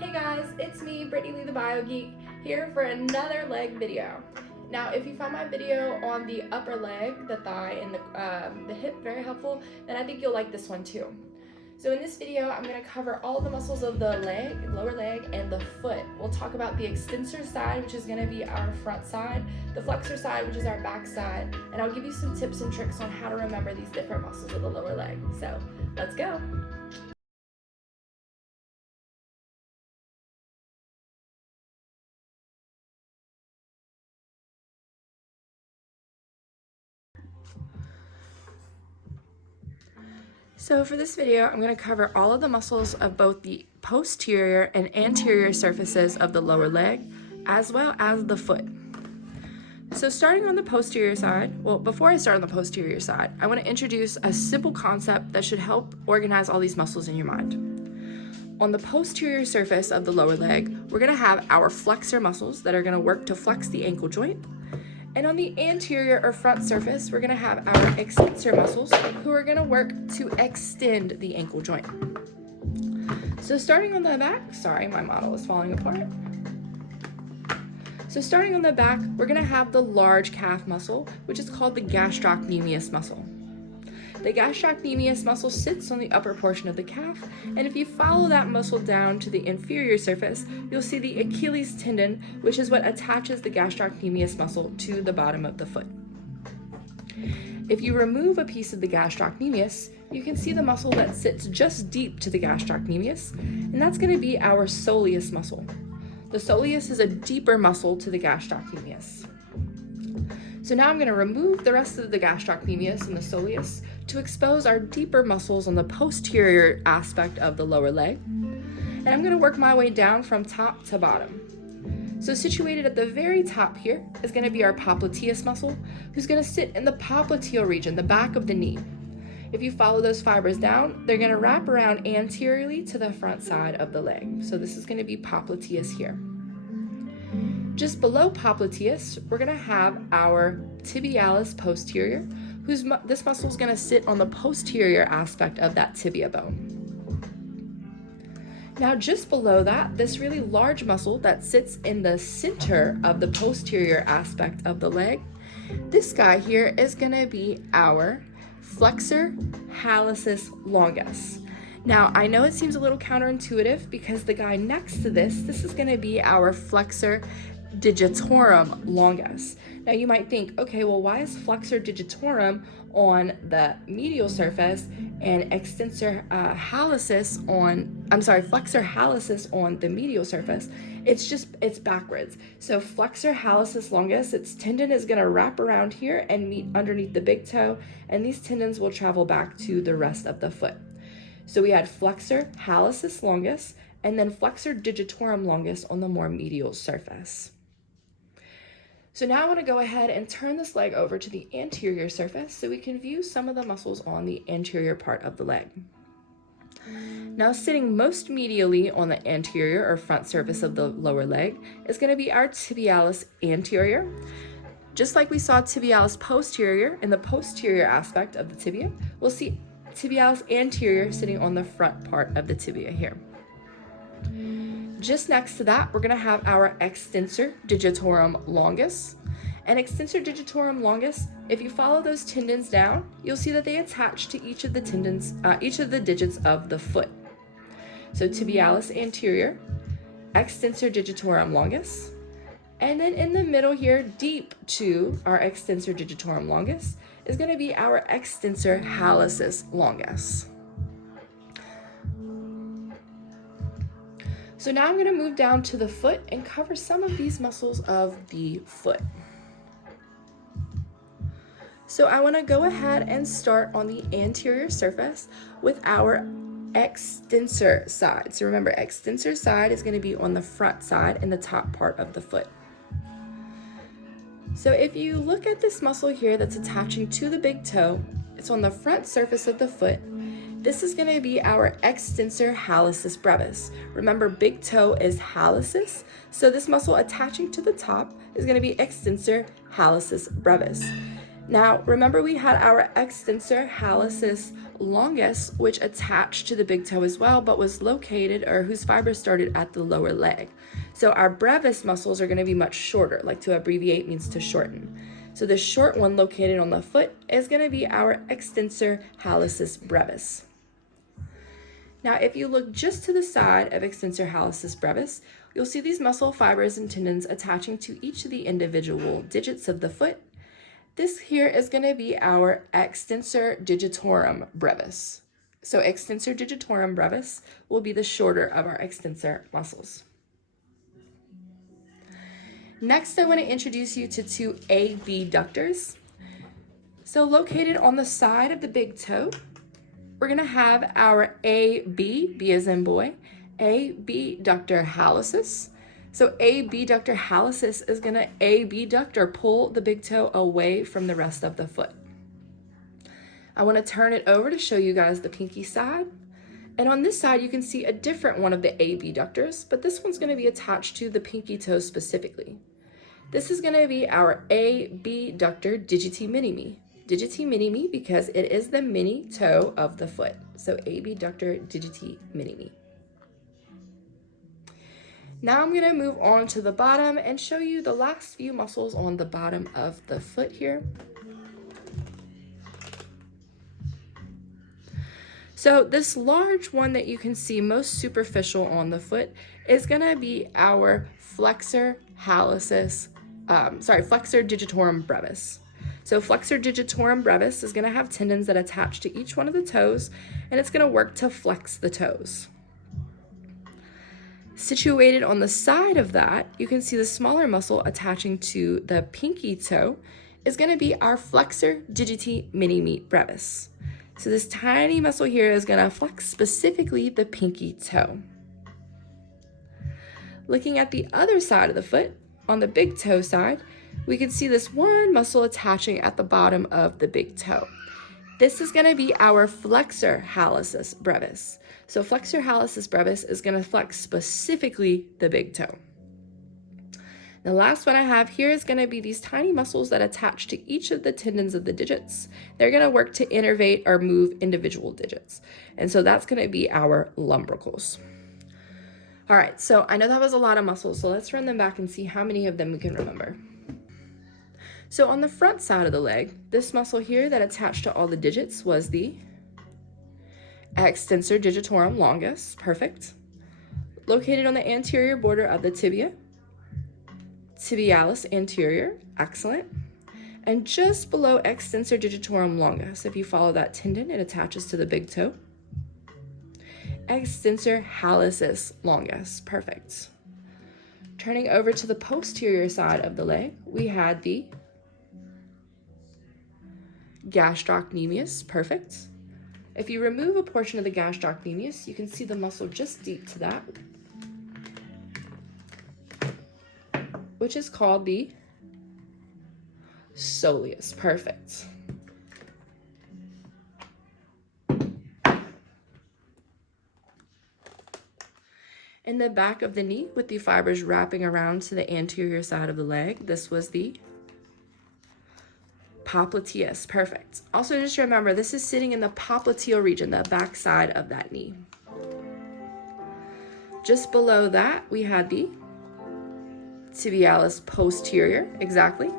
Hey guys, it's me, Brittany Lee the Bio Geek, here for another leg video. Now, if you found my video on the upper leg, the thigh, and the hip very helpful, then I think you'll like this one too. So in this video, I'm going to cover all the muscles of the leg, lower leg, and the foot. We'll talk about the extensor side, which is going to be our front side, the flexor side, which is our back side, and I'll give you some tips and tricks on how to remember these different muscles of the lower leg. So let's go. So for this video, I'm going to cover all of the muscles of both the posterior and anterior surfaces of the lower leg, as well as the foot. So starting on the posterior side, well, before I start on the posterior side, I want to introduce a simple concept that should help organize all these muscles in your mind. On the posterior surface of the lower leg, we're going to have our flexor muscles that are going to work to flex the ankle joint. And on the anterior or front surface, we're gonna have our extensor muscles who are gonna work to extend the ankle joint. So starting on the back, sorry, my model is falling apart. So starting on the back, we're gonna have the large calf muscle, which is called the gastrocnemius muscle. The gastrocnemius muscle sits on the upper portion of the calf, and if you follow that muscle down to the inferior surface, you'll see the Achilles tendon, which is what attaches the gastrocnemius muscle to the bottom of the foot. If you remove a piece of the gastrocnemius, you can see the muscle that sits just deep to the gastrocnemius, and that's going to be our soleus muscle. The soleus is a deeper muscle to the gastrocnemius. So now I'm going to remove the rest of the gastrocnemius and the soleus to expose our deeper muscles on the posterior aspect of the lower leg. And I'm going to work my way down from top to bottom. So situated at the very top here is going to be our popliteus muscle, who's going to sit in the popliteal region, the back of the knee. If you follow those fibers down, they're going to wrap around anteriorly to the front side of the leg. So this is going to be popliteus here. Just below popliteus, we're going to have our tibialis posterior, this muscle is going to sit on the posterior aspect of that tibia bone. Now just below that, this really large muscle that sits in the center of the posterior aspect of the leg, this guy here is going to be our flexor hallucis longus. Now, I know it seems a little counterintuitive because the guy next to this is going to be our flexor digitorum longus. Now you might think, okay, well, why is flexor digitorum on the medial surface and flexor hallucis on the medial surface? It's backwards. So flexor hallucis longus, its tendon is going to wrap around here and meet underneath the big toe, and these tendons will travel back to the rest of the foot. So we had flexor hallucis longus and then flexor digitorum longus on the more medial surface. So now I want to go ahead and turn this leg over to the anterior surface so we can view some of the muscles on the anterior part of the leg. Now sitting most medially on the anterior or front surface of the lower leg is going to be our tibialis anterior. Just like we saw tibialis posterior in the posterior aspect of the tibia, we'll see tibialis anterior sitting on the front part of the tibia here. Just next to that, we're going to have our extensor digitorum longus. And extensor digitorum longus, if you follow those tendons down, you'll see that they attach to each of the tendons, each of the digits of the foot. So tibialis anterior, extensor digitorum longus, and then in the middle here, deep to our extensor digitorum longus, is going to be our extensor hallucis longus. So now I'm going to move down to the foot and cover some of these muscles of the foot. So I want to go ahead and start on the anterior surface with our extensor side. So remember, extensor side is going to be on the front side in the top part of the foot. So if you look at this muscle here that's attaching to the big toe, it's on the front surface of the foot. This is going to be our extensor hallucis brevis. Remember, big toe is hallucis, so this muscle attaching to the top is going to be extensor hallucis brevis. Now, remember we had our extensor hallucis longus, which attached to the big toe as well, but was located, or whose fibers started at the lower leg. So our brevis muscles are going to be much shorter, like to abbreviate means to shorten. So the short one located on the foot is going to be our extensor hallucis brevis. Now, if you look just to the side of extensor hallucis brevis, you'll see these muscle fibers and tendons attaching to each of the individual digits of the foot. This here is going to be our extensor digitorum brevis. So extensor digitorum brevis will be the shorter of our extensor muscles. Next, I want to introduce you to two abductors. So located on the side of the big toe, we're going to have our AB, B as in boy, abductor hallucis. So abductor hallucis is going to abduct, pull the big toe away from the rest of the foot. I want to turn it over to show you guys the pinky side. And on this side, you can see a different one of the abductors, but this one's going to be attached to the pinky toe specifically. This is going to be our abductor digiti minimi. Digiti minimi because it is the mini toe of the foot. So abductor digiti minimi. Now I'm going to move on to the bottom and show you the last few muscles on the bottom of the foot here. So this large one that you can see most superficial on the foot is going to be our flexor digitorum brevis. So flexor digitorum brevis is going to have tendons that attach to each one of the toes, and it's going to work to flex the toes. Situated on the side of that, you can see the smaller muscle attaching to the pinky toe is going to be our flexor digiti minimi brevis. So this tiny muscle here is going to flex specifically the pinky toe. Looking at the other side of the foot, on the big toe side, we can see this one muscle attaching at the bottom of the big toe. This is going to be our flexor hallucis brevis. So flexor hallucis brevis is going to flex specifically the big toe. The last one I have here is going to be these tiny muscles that attach to each of the tendons of the digits. They're going to work to innervate or move individual digits. And so that's going to be our lumbricals. All right, so I know that was a lot of muscles, so let's run them back and see how many of them we can remember. So on the front side of the leg, this muscle here that attached to all the digits was the extensor digitorum longus, perfect. Located on the anterior border of the tibia, tibialis anterior, excellent. And just below extensor digitorum longus, if you follow that tendon, it attaches to the big toe. Extensor hallucis longus, perfect. Turning over to the posterior side of the leg, we had the gastrocnemius, perfect. If you remove a portion of the gastrocnemius, you can see the muscle just deep to that, which is called the soleus, perfect. In the back of the knee, with the fibers wrapping around to the anterior side of the leg, this was the popliteus, perfect. Also, just remember, this is sitting in the popliteal region, the back side of that knee. Just below that, we had the tibialis posterior, exactly.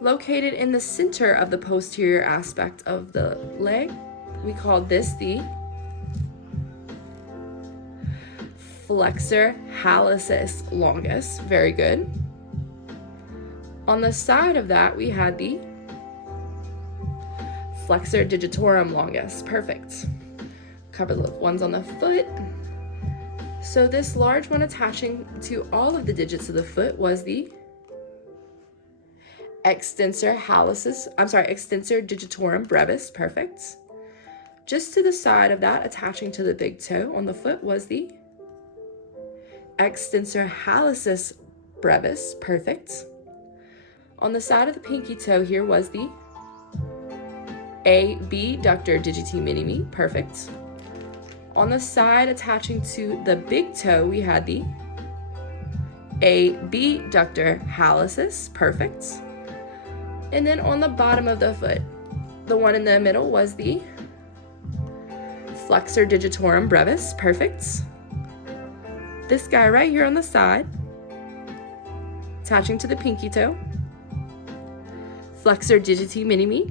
Located in the center of the posterior aspect of the leg, we called this the flexor hallucis longus, very good. On the side of that, we had the flexor digitorum longus, perfect. Cover the ones on the foot. So this large one attaching to all of the digits of the foot was the extensor digitorum brevis, perfect. Just to the side of that, attaching to the big toe on the foot, was the extensor hallucis brevis, perfect. On the side of the pinky toe here was the abductor digiti minimi, perfect. On the side attaching to the big toe, we had the abductor hallucis, perfect. And then on the bottom of the foot, the one in the middle was the Flexor digitorum brevis, perfect. This guy right here on the side, attaching to the pinky toe. Flexor digiti minimi.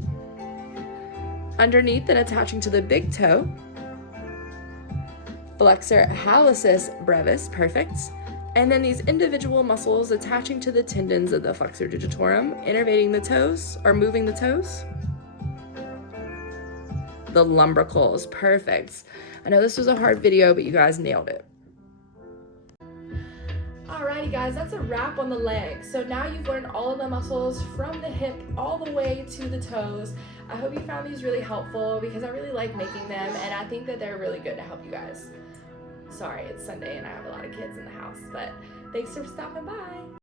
Underneath and attaching to the big toe. Flexor hallucis brevis, perfect. And then these individual muscles attaching to the tendons of the flexor digitorum, innervating the toes or moving the toes. The lumbricals, perfect. I know this was a hard video, but you guys nailed it. Alrighty guys, that's a wrap on the leg. So now you've learned all of the muscles from the hip all the way to the toes. I hope you found these really helpful because I really like making them and I think that they're really good to help you guys. Sorry, it's Sunday and I have a lot of kids in the house, but thanks for stopping by.